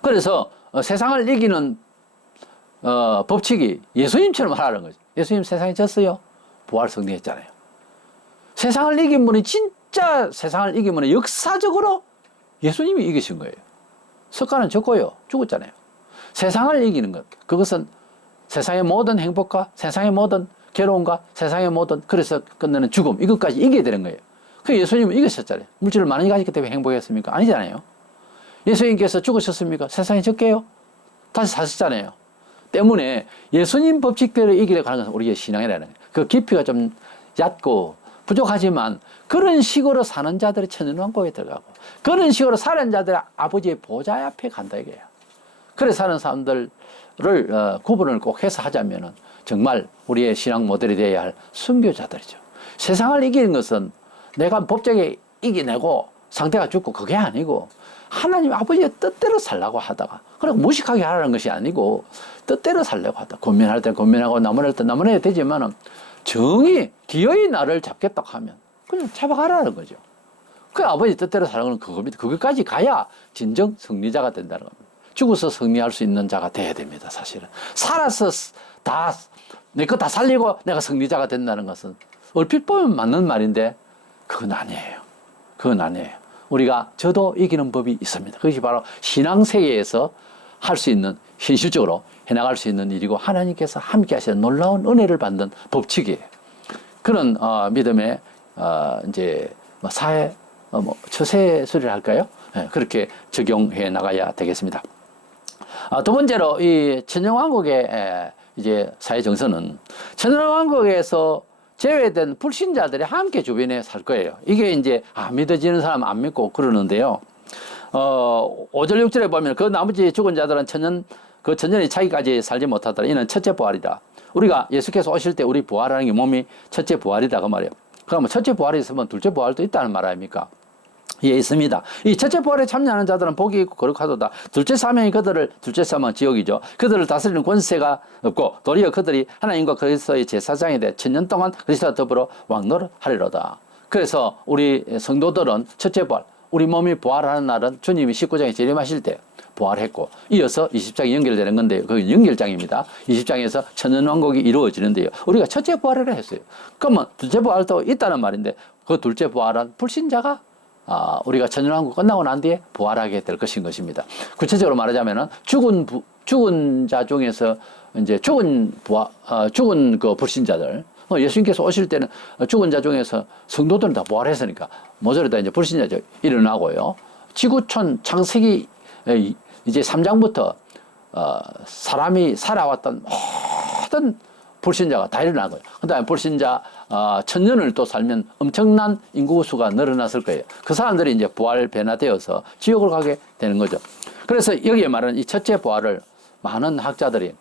그래서 세상을 이기는 법칙이 예수님처럼 하라는 거죠. 예수님 세상에 졌어요. 부활 승리했잖아요. 세상을 이긴 분이 진짜 세상을 이긴 분이 역사적으로 예수님이 이기신 거예요. 석가는 졌고요. 죽었잖아요. 세상을 이기는 것. 그것은 세상의 모든 행복과 세상의 모든 괴로움과 세상의 모든 그래서 끝내는 죽음 이것까지 이겨야 되는 거예요. 그 예수님은 이기셨잖아요. 물질을 많이 가졌기 때문에 행복했습니까? 아니잖아요. 예수님께서 죽으셨습니까? 세상에 적게요? 다시 사셨잖아요. 때문에 예수님 법칙대로 이기려고 하는 것은 우리의 신앙이라는 거예요. 그 깊이가 좀 얕고 부족하지만 그런 식으로 사는 자들이 천연왕국에 들어가고 그런 식으로 사는 자들이 아버지의 보좌 앞에 간다 이거예요. 그래 사는 사람들을 구분을 꼭 해서 하자면은 정말 우리의 신앙 모델이 되어야 할 순교자들이죠. 세상을 이기는 것은 내가 법정에 이겨내고 상대가 죽고 그게 아니고 하나님 아버지의 뜻대로 살라고 하다가 그리고 무식하게 하라는 것이 아니고 뜻대로 살려고 하다. 권면할 때 권면하고 나무랄 때 나무라야 되지만은 정이 기어이 나를 잡겠다 하면 그냥 잡아가라는 거죠. 그 아버지 뜻대로 사는 건 그겁니다. 거기까지 가야 진정 승리자가 된다는 겁니다. 죽어서 승리할 수 있는 자가 돼야 됩니다. 사실은 살아서 다 내 거 다 살리고 내가 승리자가 된다는 것은 얼핏 보면 맞는 말인데 그건 아니에요. 그건 아니에요. 우리가 저도 이기는 법이 있습니다. 그것이 바로 신앙세계에서 할 수 있는 현실적으로 해나갈 수 있는 일이고 하나님께서 함께 하시는 놀라운 은혜를 받는 법칙이에요. 그런 믿음의 이제 사회 처세술이라 할까요? 네, 그렇게 적용해 나가야 되겠습니다. 두 번째로 이 천연왕국의 이제 사회 정서는 천연왕국에서 제외된 불신자들이 함께 주변에 살 거예요. 이게 이제 안 믿어지는 사람 안 믿고 그러는데요. 5절 6절에 보면 그 나머지 죽은 자들은 그 천년이 차기까지 살지 못하더라. 이는 첫째 부활이다. 우리가 예수께서 오실 때 우리 부활하는 게 몸이 첫째 부활이다 그 말이에요. 그러면 첫째 부활이 있으면 둘째 부활도 있다는 말 아닙니까? 예, 있습니다. 이 첫째 부활에 참여하는 자들은 복이 있고 거룩하도다. 둘째 사명이 둘째 사명은 지옥이죠. 그들을 다스리는 권세가 없고 도리어 그들이 하나님과 그리스도의 제사장이 돼 천년 동안 그리스도와 더불어 왕노릇하리로다. 그래서 우리 성도들은 첫째 부활, 우리 몸이 부활하는 날은 주님이 19장에 재림하실 때 부활했고 이어서 20장이 연결되는 건데요. 그게 연결장입니다. 20장에서 천년왕국이 이루어지는데요. 우리가 첫째 부활을 했어요. 그러면 둘째 부활도 있다는 말인데 그 둘째 부활은 불신자가 우리가 천년왕국 끝나고 난 뒤에 부활하게 될 것입니다. 구체적으로 말하자면은 죽은 자 중에서 이제 죽은 그 불신자들, 예수님께서 오실 때는 죽은 자 중에서 성도들은 다 부활했으니까 모조리 이제 불신자죠 일어나고요. 지구촌 창세기 이제 3장부터 사람이 살아왔던 모든 불신자가 다 일어난 거예요. 그 다음에 불신자 1000년을 또 살면 엄청난 인구수가 늘어났을 거예요. 그 사람들이 이제 부활 변화되어서 지옥을 가게 되는 거죠. 그래서 여기에 말하는 이 첫째 부활을 많은 학자들이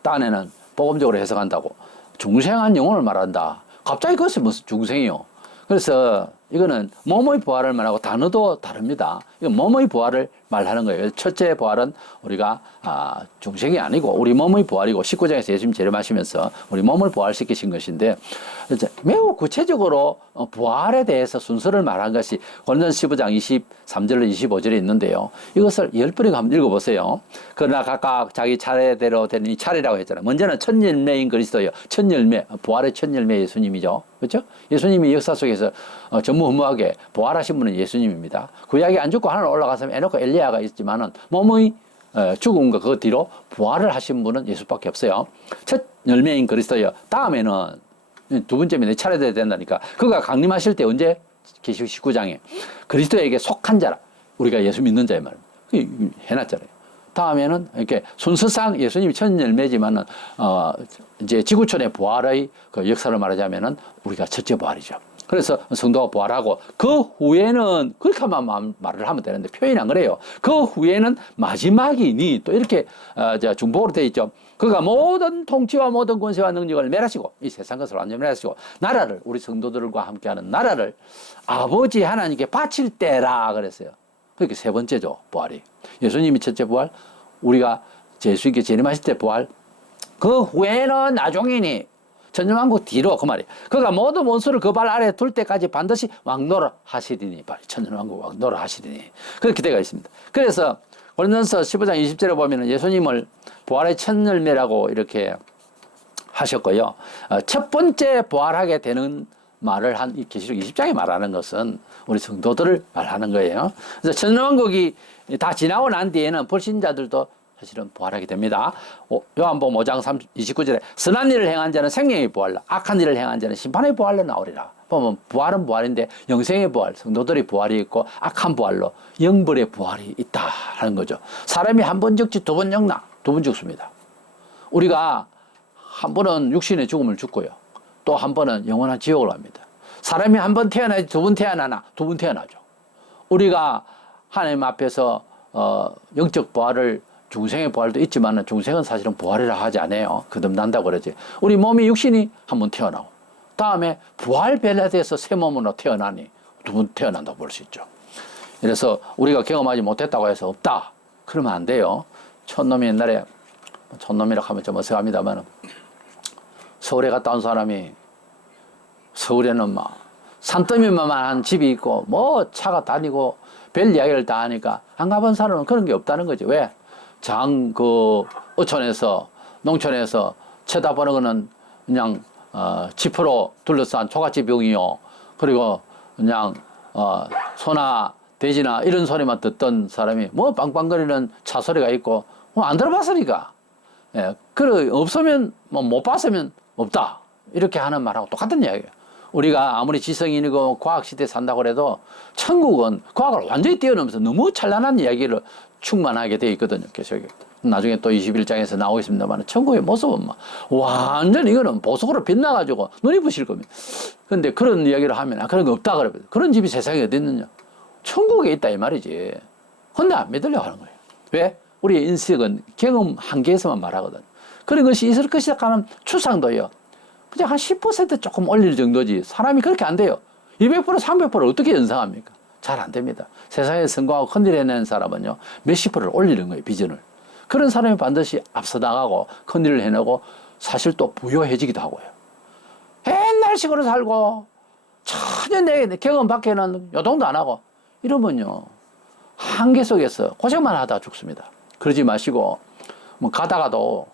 딴에는 복음적으로 해석한다고 중생한 영혼을 말한다. 갑자기 그것이 무슨 중생이요? 그래서 이거는 몸의 부활을 말하고 단어도 다릅니다. 이건 몸의 부활을 말하는 거예요. 첫째 부활은 우리가 중생이 아니고 우리 몸의 부활이고 19장에서 예수님 재림하시면서 우리 몸을 부활시키신 것인데 매우 구체적으로 부활에 대해서 순서를 말한 것이 고린도서 15장 23절로 25절에 있는데요. 이것을 10번이나 한번 읽어보세요. 그러나 각각 자기 차례대로 되는 이 차례라고 했잖아요. 먼저는 첫 열매인 그리스도예요. 첫 열매, 부활의 첫 열매 예수님이죠. 그렇죠? 예수님이 역사 속에서 전무후무하게 부활하신 분은 예수님입니다. 구약이 안 죽고 하늘 올라가서면 에노크 엘리야가 있지만은 몸의 죽음과 그 뒤로 부활을 하신 분은 예수밖에 없어요. 첫 열매인 그리스도요. 다음에는 두 번째면 내 차례돼야 된다니까. 그가 강림하실 때 언제? 계시록 19장에 그리스도에게 속한 자라. 우리가 예수 믿는 자의 말. 해놨잖아요. 다음에는 이렇게 순서상 예수님이 첫 열매지만은 이제 지구촌의 부활의 그 역사를 말하자면은 우리가 첫째 부활이죠. 그래서 성도가 부활하고 그 후에는 그렇게만 말을 하면 되는데 표현이 안 그래요. 그 후에는 마지막이니 또 이렇게 중복으로 되어 있죠. 그가 모든 통치와 모든 권세와 능력을 멸하시고 이 세상 것을 완전히 멸하시고 나라를 우리 성도들과 함께하는 나라를 아버지 하나님께 바칠 때라 그랬어요. 그렇게 세 번째죠 부활이. 예수님이 첫째 부활, 우리가 예수님께 재림하실 때 부활. 그 후에는 나중이니 천년왕국 뒤로 그 말이에요. 그가 모든 원수를 그 발 아래 둘 때까지 반드시 왕노릇 하시리니 천년왕국 왕노릇 하시리니 그렇게 되어 있습니다. 그래서 고린도서 15장 20절에 보면 예수님을 부활의 첫 열매라고 이렇게 하셨고요. 첫 번째 부활하게 되는 말을 한 이 계시록 20장에 말하는 것은 우리 성도들을 말하는 거예요. 그래서 천년왕국이 다 지나고 난 뒤에는 불신자들도 사실은 부활하게 됩니다. 요한복음 5장 29절에 선한 일을 행한 자는 생명의 부활로 악한 일을 행한 자는 심판의 부활로 나오리라. 보면 부활은 부활인데 영생의 부활, 성도들의 부활이 있고 악한 부활로 영벌의 부활이 있다 하는 거죠. 사람이 한 번 죽지 두 번 죽나? 두 번 죽습니다. 우리가 한 번은 육신의 죽음을 죽고요. 또 한 번은 영원한 지옥을 갑니다. 사람이 한 번 태어나지 두 번 태어나나? 두 번 태어나죠. 우리가 하나님 앞에서 영적 부활을 중생의 부활도 있지만 중생은 사실은 부활이라 하지 않아요. 거듭난다고 그러지. 우리 몸이 육신이 한 번 태어나고 다음에 부활 변화돼서 새 몸으로 태어나니 두 번 태어난다고 볼 수 있죠. 그래서 우리가 경험하지 못했다고 해서 없다. 그러면 안 돼요. 촌놈이 옛날에 촌놈이라고 하면 좀 어색합니다만 서울에 갔다 온 사람이 서울에는 막 산더미만한 집이 있고 뭐 차가 다니고 별 이야기를 다 하니까 안 가본 사람은 그런 게 없다는 거죠. 왜? 어촌에서 농촌에서 쳐다보는 거는 그냥 지프로 둘러싼 초가집용이요. 그리고 그냥 소나 돼지나 이런 소리만 듣던 사람이 뭐 빵빵거리는 차 소리가 있고 뭐 안 들어봤으니까. 예, 없으면 뭐 못 봤으면 없다. 이렇게 하는 말하고 똑같은 이야기예요. 우리가 아무리 지성인이고 과학시대에 산다고 해도 천국은 과학을 완전히 뛰어넘어서 너무 찬란한 이야기를 충만하게 되어 있거든요. 계속 나중에 또 21장에서 나오겠습니다만 천국의 모습은 막 완전 이거는 보석으로 빛나가지고 눈이 부실 겁니다. 근데 그런 이야기를 하면 그런 거 없다 그러거든. 그런 집이 세상에 어디 있느냐? 천국에 있다 이 말이지. 근데 안 믿으려고 하는 거예요. 왜? 우리의 인식은 경험 한계에서만 말하거든. 그런 것이 있을 것이다 하는 추상도요. 그냥 한 10% 조금 올릴 정도지. 사람이 그렇게 안 돼요. 200% 300% 어떻게 연상합니까? 잘 안 됩니다. 세상에 성공하고 큰일 해낸 사람은요. 몇십 %를 올리는 거예요. 비전을. 그런 사람이 반드시 앞서 나가고 큰일을 해내고 사실 또 부유해지기도 하고요. 옛날식으로 살고 전혀 내 경험 밖에는 요동도 안 하고 이러면요. 한계 속에서 고생만 하다 죽습니다. 그러지 마시고 뭐 가다가도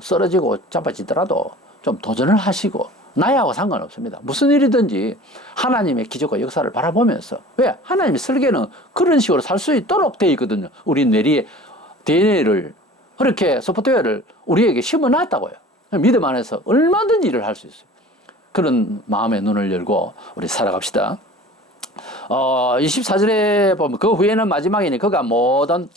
쓰러지고 자빠지더라도 좀 도전을 하시고 나이하고 상관없습니다. 무슨 일이든지 하나님의 기적과 역사를 바라보면서 왜? 하나님의 설계는 그런 식으로 살 수 있도록 되어 있거든요. 우리 뇌리에 DNA를 그렇게 소프트웨어를 우리에게 심어놨다고요. 믿음 안에서 얼마든지 일을 할 수 있어요. 그런 마음의 눈을 열고 우리 살아갑시다. 24절에 보면 그 후에는 마지막이니 그가 모든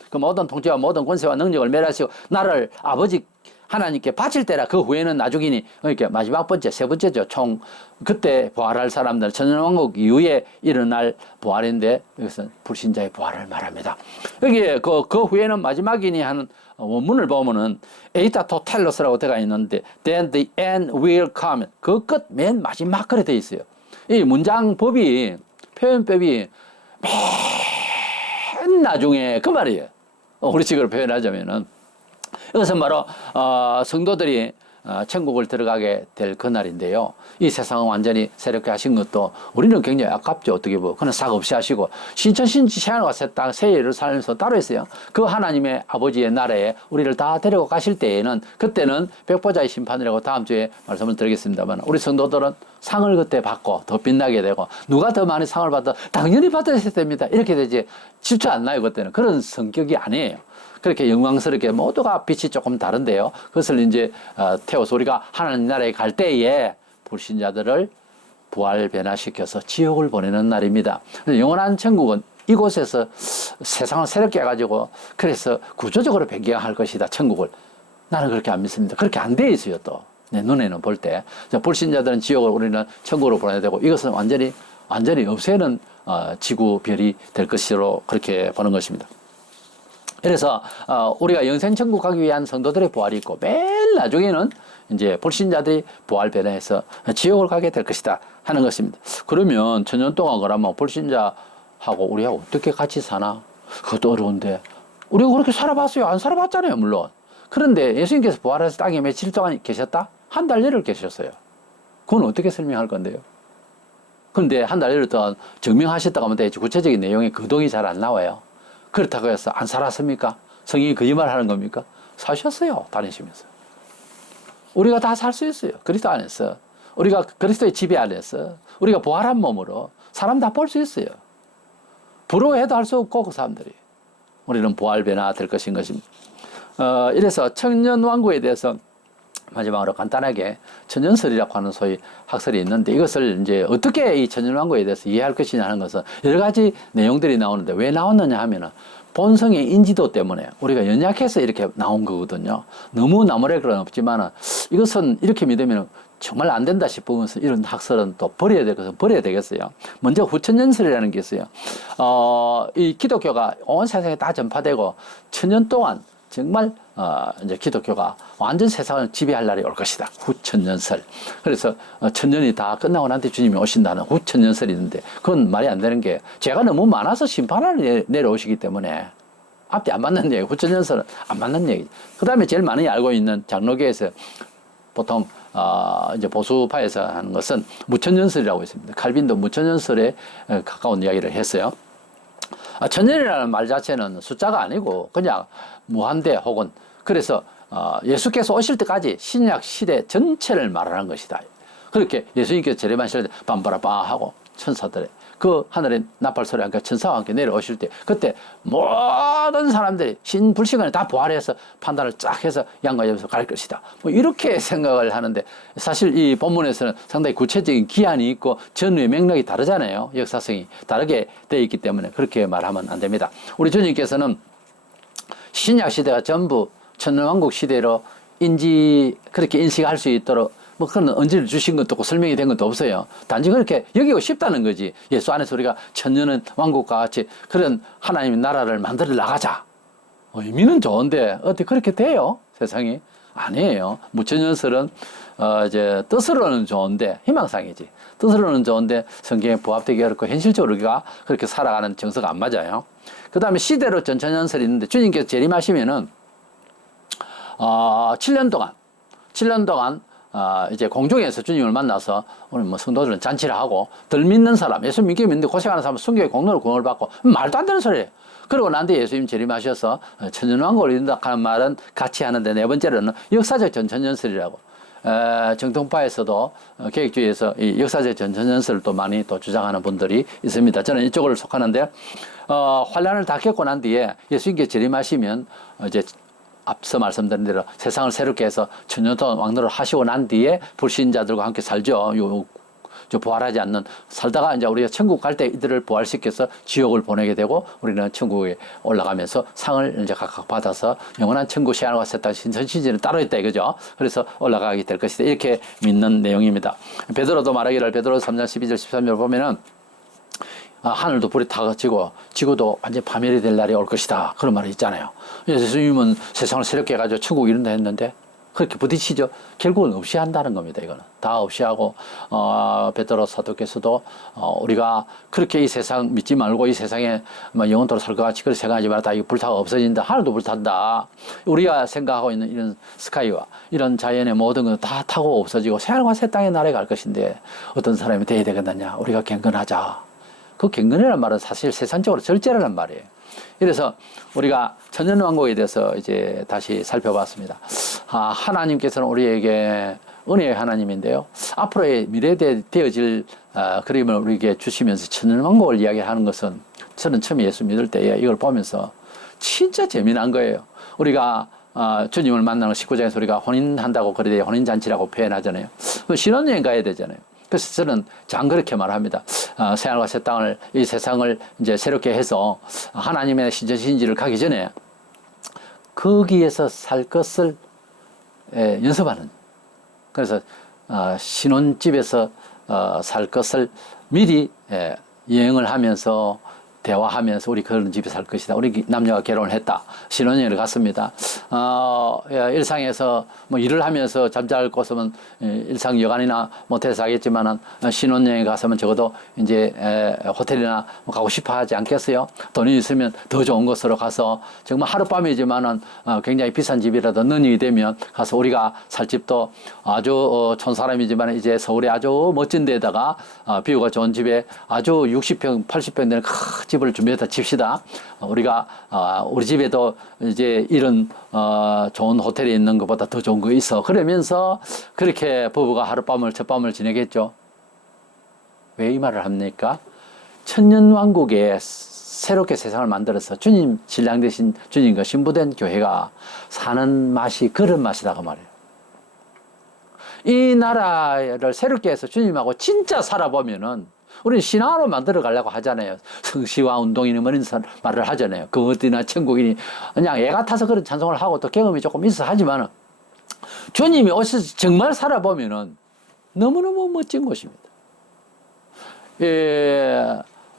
통치와 모든 권세와 능력을 멸하시고 나를 아버지 하나님께 바칠 때라. 그 후에는 나중이니 그러니까 마지막 번째 세 번째죠. 총 그때 부활할 사람들 천년왕국 이후에 일어날 부활인데 여기서 불신자의 부활을 말합니다. 여기에 그 후에는 마지막이니 하는 원문을 보면은 에이타 토텔로스라고 되어 있는데 then the end will come 그 끝 맨 마지막 그래 돼 있어요. 이 문장법이 표현법이 맨 나중에 그 말이에요. 우리식으로 표현하자면은 이것은 바로 성도들이 천국을 들어가게 될 그날인데요. 이 세상은 완전히 새롭게 하신 것도 우리는 굉장히 아깝죠. 어떻게 보면 그는 싹 없이 하시고 신천신지 새하늘과 새 땅 새 일을 살면서 따로 있어요. 그 하나님의 아버지의 나라에 우리를 다 데리고 가실 때에는 그때는 백보자의 심판이라고 다음 주에 말씀을 드리겠습니다만 우리 성도들은 상을 그때 받고 더 빛나게 되고 누가 더 많이 상을 받아 당연히 받으셔야 됩니다. 이렇게 되지 쉽지 않나요? 그때는 그런 성격이 아니에요. 그렇게 영광스럽게 모두가 빛이 조금 다른데요. 그것을 이제 태워서 우리가 하나님 나라에 갈 때에 불신자들을 부활 변화시켜서 지옥을 보내는 날입니다. 영원한 천국은 이곳에서 세상을 새롭게 해가지고 그래서 구조적으로 변경할 것이다. 천국을. 나는 그렇게 안 믿습니다. 그렇게 안 돼 있어요. 또 내 눈에는 볼 때 불신자들은 지옥을 우리는 천국으로 보내야 되고 이것은 완전히 없애는 지구별이 될 것으로 그렇게 보는 것입니다. 그래서 우리가 영생천국 가기 위한 성도들의 부활이 있고 맨 나중에는 이제 불신자들이 부활 변화해서 지옥을 가게 될 것이다 하는 것입니다. 그러면 천년 동안 그러면 불신자하고 우리하고 어떻게 같이 사나? 그것도 어려운데 우리가 그렇게 살아봤어요? 안 살아봤잖아요, 물론. 그런데 예수님께서 부활해서 땅에 며칠 동안 계셨다? 한 달여를 계셨어요. 그건 어떻게 설명할 건데요? 그런데 한 달여를 동안 증명하셨다고 하면 되지 구체적인 내용에 거동이 잘 안 나와요. 그렇다고 해서 안 살았습니까? 성경이 거짓말 하는 겁니까? 사셨어요, 다니시면서. 우리가 다 살 수 있어요. 그리스도 안에서. 우리가 그리스도의 지배 안에서. 우리가 부활한 몸으로 사람 다 볼 수 있어요. 부러워해도 할 수 없고, 그 사람들이. 우리는 부활 변화 될 것인 것입니다. 이래서 청년왕국에 대해서 마지막으로 간단하게 천년설이라고 하는 소위 학설이 있는데 이것을 이제 어떻게 이 천년왕국에 대해서 이해할 것이냐 하는 것은 여러 가지 내용들이 나오는데 왜 나왔느냐 하면은 본성의 인지도 때문에 우리가 연약해서 이렇게 나온 거거든요. 너무 나무랄 건 없지만은 이것은 이렇게 믿으면 정말 안 된다 싶으면서 이런 학설은 또 버려야 될 것은 버려야 되겠어요. 먼저 후천년설이라는 게 있어요. 이 기독교가 온 세상에 다 전파되고 천년 동안 정말 이제 기독교가 완전 세상을 지배할 날이 올 것이다. 후천년설. 그래서 천년이 다 끝나고 난 뒤 주님이 오신다는 후천년설이 있는데 그건 말이 안 되는 게 죄가 너무 많아서 심판을 내려오시기 때문에 앞뒤 안 맞는 얘기. 후천년설은 안 맞는 얘기. 그 다음에 제일 많이 알고 있는 장로교에서 보통 이제 보수파에서 하는 것은 무천년설이라고 있습니다. 칼빈도 무천년설에 가까운 이야기를 했어요. 천년이라는 말 자체는 숫자가 아니고 그냥 무한대 혹은 그래서 예수께서 오실 때까지 신약 시대 전체를 말하는 것이다. 그렇게 예수님께서 재림하실 때 밤바라바 하고 천사들의 그 하늘에 나팔 소리와 함께 천사와 함께 내려오실 때 그때 모든 사람들이 신불시간에 다 부활해서 판단을 쫙 해서 양과 염소 갈 것이다. 뭐 이렇게 생각을 하는데 사실 이 본문에서는 상당히 구체적인 기한이 있고 전후의 맥락이 다르잖아요. 역사성이 다르게 되어 있기 때문에 그렇게 말하면 안 됩니다. 우리 주님께서는 신약 시대가 전부 천년왕국 시대로 그렇게 인식할 수 있도록 뭐 그런 언지를 주신 것도 없고 설명이 된 것도 없어요. 단지 그렇게 여기고 싶다는 거지. 예수 안에서 우리가 천년은 왕국과 같이 그런 하나님의 나라를 만들어 나가자. 의미는 좋은데 어떻게 그렇게 돼요? 세상이 아니에요. 무천년설은 이제 뜻으로는 좋은데 희망상이지. 뜻으로는 좋은데 성경에 부합되기 어렵고 현실적으로 우리가 그렇게 살아가는 정서가 안 맞아요. 그 다음에 시대로 전천년설이 있는데 주님께서 재림하시면은 7년 동안 이제 공중에서 주님을 만나서 오늘 뭐 성도들은 잔치를 하고 덜 믿는 사람, 예수 믿기 믿는데 고생하는 사람은 순교의 공로를 구원을 받고 말도 안 되는 소리예요. 그러고 난 뒤에 예수님 재림하셔서 천년왕국을 이룬다 하는 말은 같이 하는데 네 번째로는 역사적 전천년설이라고. 정통파에서도 계획주의에서 이 역사적 전천년설을 또 많이 또 주장하는 분들이 있습니다. 저는 이쪽을 속하는데 환란을 다 겪고 난 뒤에 예수님께 재림하시면 이제 앞서 말씀드린 대로 세상을 새롭게 해서 천년 동안 왕노를 하시고 난 뒤에 불신자들과 함께 살죠. 부활하지 않는 살다가 이제 우리가 천국 갈 때 이들을 부활시켜서 지옥을 보내게 되고 우리는 천국에 올라가면서 상을 이제 각각 받아서 영원한 천국 시간과 셋다 신선신지는 따로 있다 이거죠. 그래서 올라가게 될 것이다. 이렇게 믿는 내용입니다. 베드로도 말하기를 베드로 3장 12절 13절 보면은 하늘도 불이 타지고 지구도 완전 파멸이 될 날이 올 것이다. 그런 말이 있잖아요. 예수님은 세상을 새롭게 해가지고 천국 이룬다 했는데 그렇게 부딪히죠. 결국은 없이 한다는 겁니다. 이거는 다 없이 하고 베드로 사도께서도 우리가 그렇게 이 세상 믿지 말고 이 세상에 영원토록 살 것 같이 그렇게 생각하지 말라. 이 불타가 없어진다. 하늘도 불탄다. 우리가 생각하고 있는 이런 스카이와 이런 자연의 모든 것 다 타고 없어지고 새하늘과 새 땅의 나라에 갈 것인데 어떤 사람이 돼야 되겠느냐. 우리가 경건하자. 그 경건이라는 말은 사실 세상적으로 절제라는 말이에요. 그래서 우리가 천년왕국에 대해서 이제 다시 살펴봤습니다. 하나님께서는 우리에게 은혜의 하나님인데요. 앞으로의 미래에 되어질 그림을 우리에게 주시면서 천년왕국을 이야기하는 것은 저는 처음에 예수 믿을 때에 이걸 보면서 진짜 재미난 거예요. 우리가 주님을 만나는 19장에서 우리가 혼인한다고 그래 혼인잔치라고 표현하잖아요. 신혼여행 가야 되잖아요. 그래서 저는 장 그렇게 말합니다. 새하늘과 새 땅을 이 세상을 이제 새롭게 해서 하나님의 신전신지를 가기 전에 거기에서 살 것을 연습하는. 그래서 신혼집에서 살 것을 미리 여행을 하면서 대화하면서 우리 그런 집에 살 것이다. 우리 남녀가 결혼을 했다. 신혼여행을 갔습니다. 일상에서 뭐 일을 하면서 잠잘 곳은 일상 여관이나 모텔에서 하겠지만은 신혼여행 가서면 적어도 이제 호텔이나 뭐 가고 싶어 하지 않겠어요? 돈이 있으면 더 좋은 곳으로 가서 정말 하룻밤이지만은 굉장히 비싼 집이라도 너닝이 되면 가서 우리가 살 집도 아주 촌사람이지만 이제 서울에 아주 멋진 데다가 비유가 좋은 집에 아주 60평, 80평 되는 큰 집을 준비해서 칩시다. 우리가 우리 집에도 이제 이런 좋은 호텔에 있는 것보다 더 좋은 거 있어. 그러면서 그렇게 부부가 하룻밤을 첫밤을 지내겠죠. 왜 이 말을 합니까? 천년왕국에 새롭게 세상을 만들어서 주님 신랑 되신 주님과 신부된 교회가 사는 맛이 그런 맛이다 그 말이에요. 이 나라를 새롭게 해서 주님하고 진짜 살아보면은 우리는 신앙으로 만들어 가려고 하잖아요. 성시와 운동이니 뭐니 말을 하잖아요. 그 어디나 천국이니 그냥 애 같아서 그런 찬송을 하고 또 경험이 조금 있어 하지만 주님이 오셔서 정말 살아보면은 너무너무 멋진 곳입니다.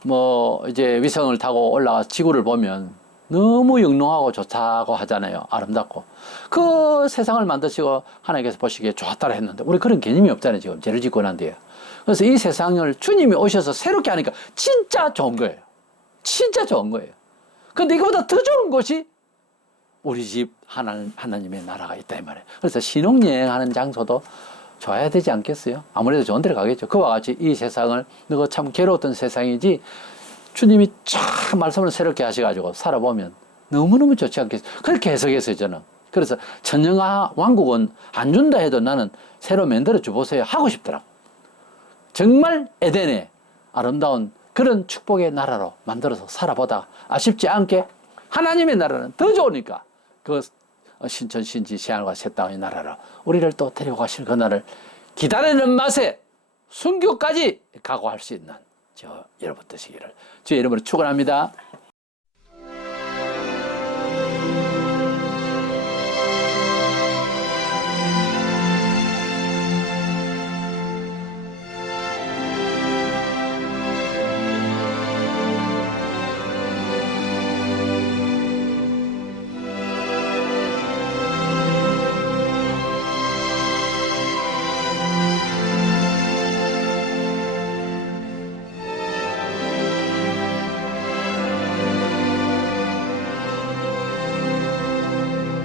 뭐 이제 위성을 타고 올라가 지구를 보면 너무 영롱하고 좋다고 하잖아요. 아름답고. 그 세상을 만드시고 하나님께서 보시기에 좋았다고 했는데 우리 그런 개념이 없잖아요. 지금 죄를 짓고 난 뒤에. 그래서 이 세상을 주님이 오셔서 새롭게 하니까 진짜 좋은 거예요. 진짜 좋은 거예요. 근데 이거보다 더 좋은 것이 우리 집 하나님의 나라가 있다 이 말이에요. 그래서 신혼여행하는 장소도 좋아야 되지 않겠어요? 아무래도 좋은 데를 가겠죠. 그와 같이 이 세상을 너가 참 괴로웠던 세상이지 주님이 참 말씀을 새롭게 하셔가지고 살아보면 너무너무 좋지 않겠어요? 그렇게 해석했어요 저는. 그래서 천년아 왕국은 안 준다 해도 나는 새로 만들어 주보세요 하고 싶더라고. 정말 에덴의 아름다운 그런 축복의 나라로 만들어서 살아보다 아쉽지 않게 하나님의 나라는 더 좋으니까 그 신천신지 새하늘과 새 땅의 나라로 우리를 또 데리고 가실 그 날을 기다리는 맛에 순교까지 각오할 수 있는 저 여러분 되시기를 주의 이름으로 축원합니다.